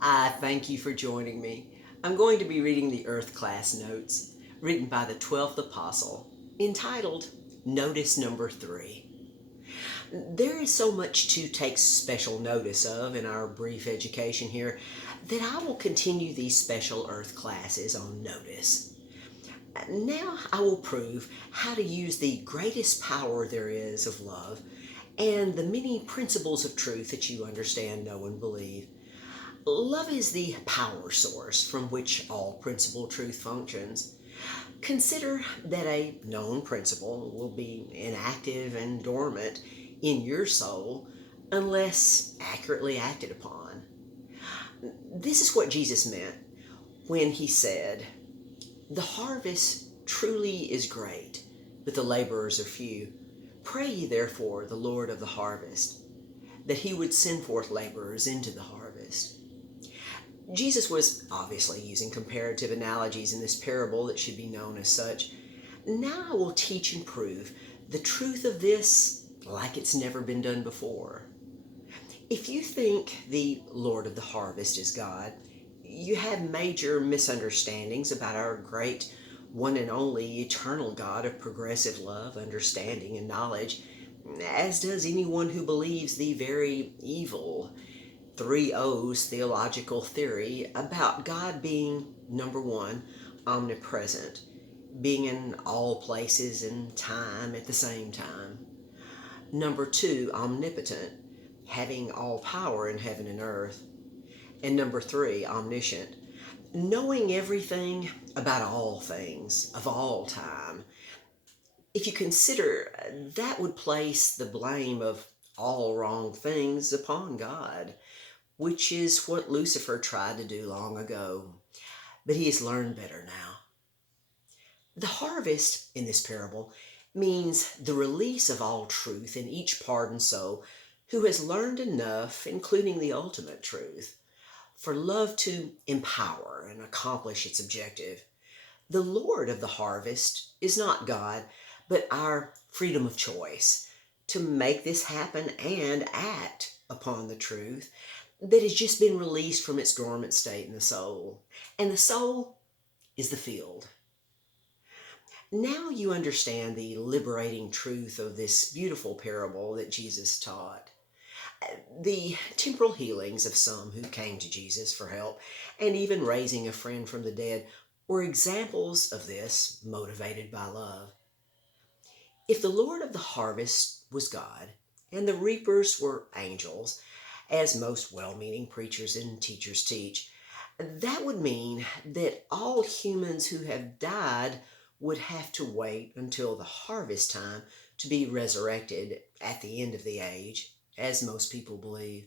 I thank you for joining me. I'm going to be reading the Earth class notes written by the 12th Apostle, entitled Notice Number 3. There is so much to take special notice of in our brief education here that I will continue these special Earth classes on notice. Now I will prove how to use the greatest power there is of love and the many principles of truth that you understand, know, and believe. Love is the power source from which all principle truth functions. Consider that a known principle will be inactive and dormant in your soul unless accurately acted upon. This is what Jesus meant when he said, "The harvest truly is great, but the laborers are few. Pray ye therefore the Lord of the harvest, that he would send forth laborers into the harvest." Jesus was obviously using comparative analogies in this parable that should be known as such. Now I will teach and prove the truth of this like it's never been done before. If you think the Lord of the harvest is God, you have major misunderstandings about our great, one and only eternal God of progressive love, understanding, and knowledge, as does anyone who believes the very evil three O's theological theory about God being, number one, omnipresent, being in all places and time at the same time. Number two, omnipotent, having all power in heaven and earth. And number three, omniscient, knowing everything about all things of all time. If you consider, that would place the blame of all wrong things upon God, which is what Lucifer tried to do long ago. But he has learned better now. The harvest in this parable means the release of all truth in each pardoned soul who has learned enough, including the ultimate truth, for love to empower and accomplish its objective. The Lord of the harvest is not God, but our freedom of choice to make this happen and act upon the truth that has just been released from its dormant state in the soul. And the soul is the field. Now you understand the liberating truth of this beautiful parable that Jesus taught. The temporal healings of some who came to Jesus for help, and even raising a friend from the dead, were examples of this, motivated by love. If the Lord of the harvest was God, and the reapers were angels, as most well-meaning preachers and teachers teach, that would mean that all humans who have died would have to wait until the harvest time to be resurrected at the end of the age, as most people believe.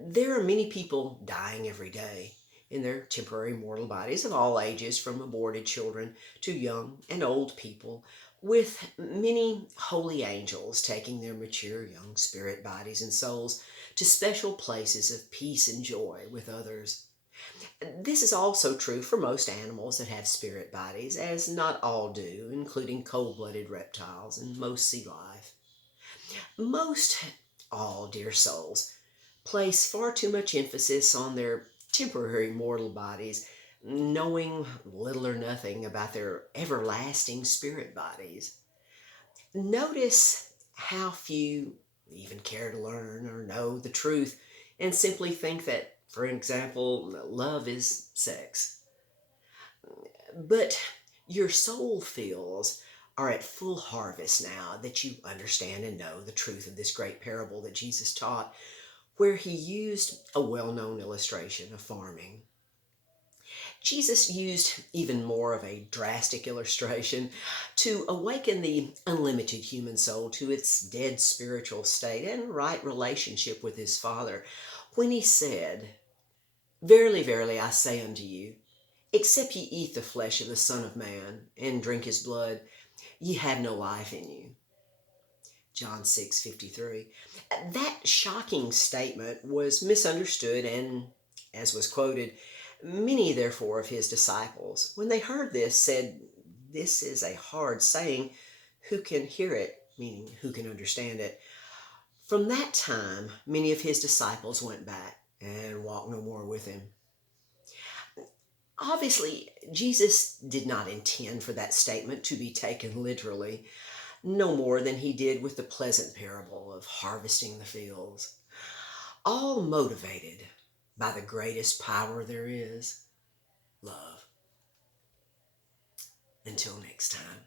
There are many people dying every day in their temporary mortal bodies of all ages, from aborted children to young and old people, with many holy angels taking their mature young spirit bodies and souls to special places of peace and joy with others. This is also true for most animals that have spirit bodies, as not all do, including cold-blooded reptiles and most sea life. Most all, dear souls, place far too much emphasis on their temporary mortal bodies, knowing little or nothing about their everlasting spirit bodies. Notice how few even care to learn or know the truth and simply think that, for example, love is sex. But your soul fields are at full harvest now that you understand and know the truth of this great parable that Jesus taught, where he used a well-known illustration of farming. Jesus used even more of a drastic illustration to awaken the unlimited human soul to its dead spiritual state and right relationship with his Father when he said, "Verily, verily, I say unto you, except ye eat the flesh of the Son of Man and drink his blood, ye have no life in you." John 6:53. That shocking statement was misunderstood, and, as was quoted, many therefore of his disciples, when they heard this, said, "This is a hard saying. Who can hear it?" Meaning, who can understand it? From that time, many of his disciples went back and walk no more with him. Obviously, Jesus did not intend for that statement to be taken literally, no more than he did with the pleasant parable of harvesting the fields, all motivated by the greatest power there is, love. Until next time.